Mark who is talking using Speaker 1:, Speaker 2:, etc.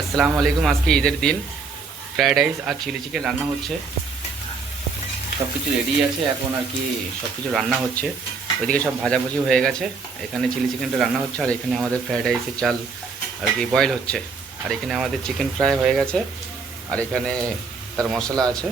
Speaker 1: আসসালামু আলাইকুম, আজকে ঈদের দিন। ফ্রায়েড রাইস আর চিলি চিকেন রান্না হচ্ছে। সব কিছু রেডি আছে, এখন আর কি সব কিছু রান্না হচ্ছে। ওইদিকে সব ভাজাভুজি হয়ে গেছে। এখানে চিলি চিকেনটা রান্না হচ্ছে, আর এখানে আমাদের ফ্রায়েড রাইসের চাল আর কি বয়েল হচ্ছে। আর এখানে আমাদের চিকেন ফ্রাই হয়ে গেছে। আর এখানে তার মশলা আছে।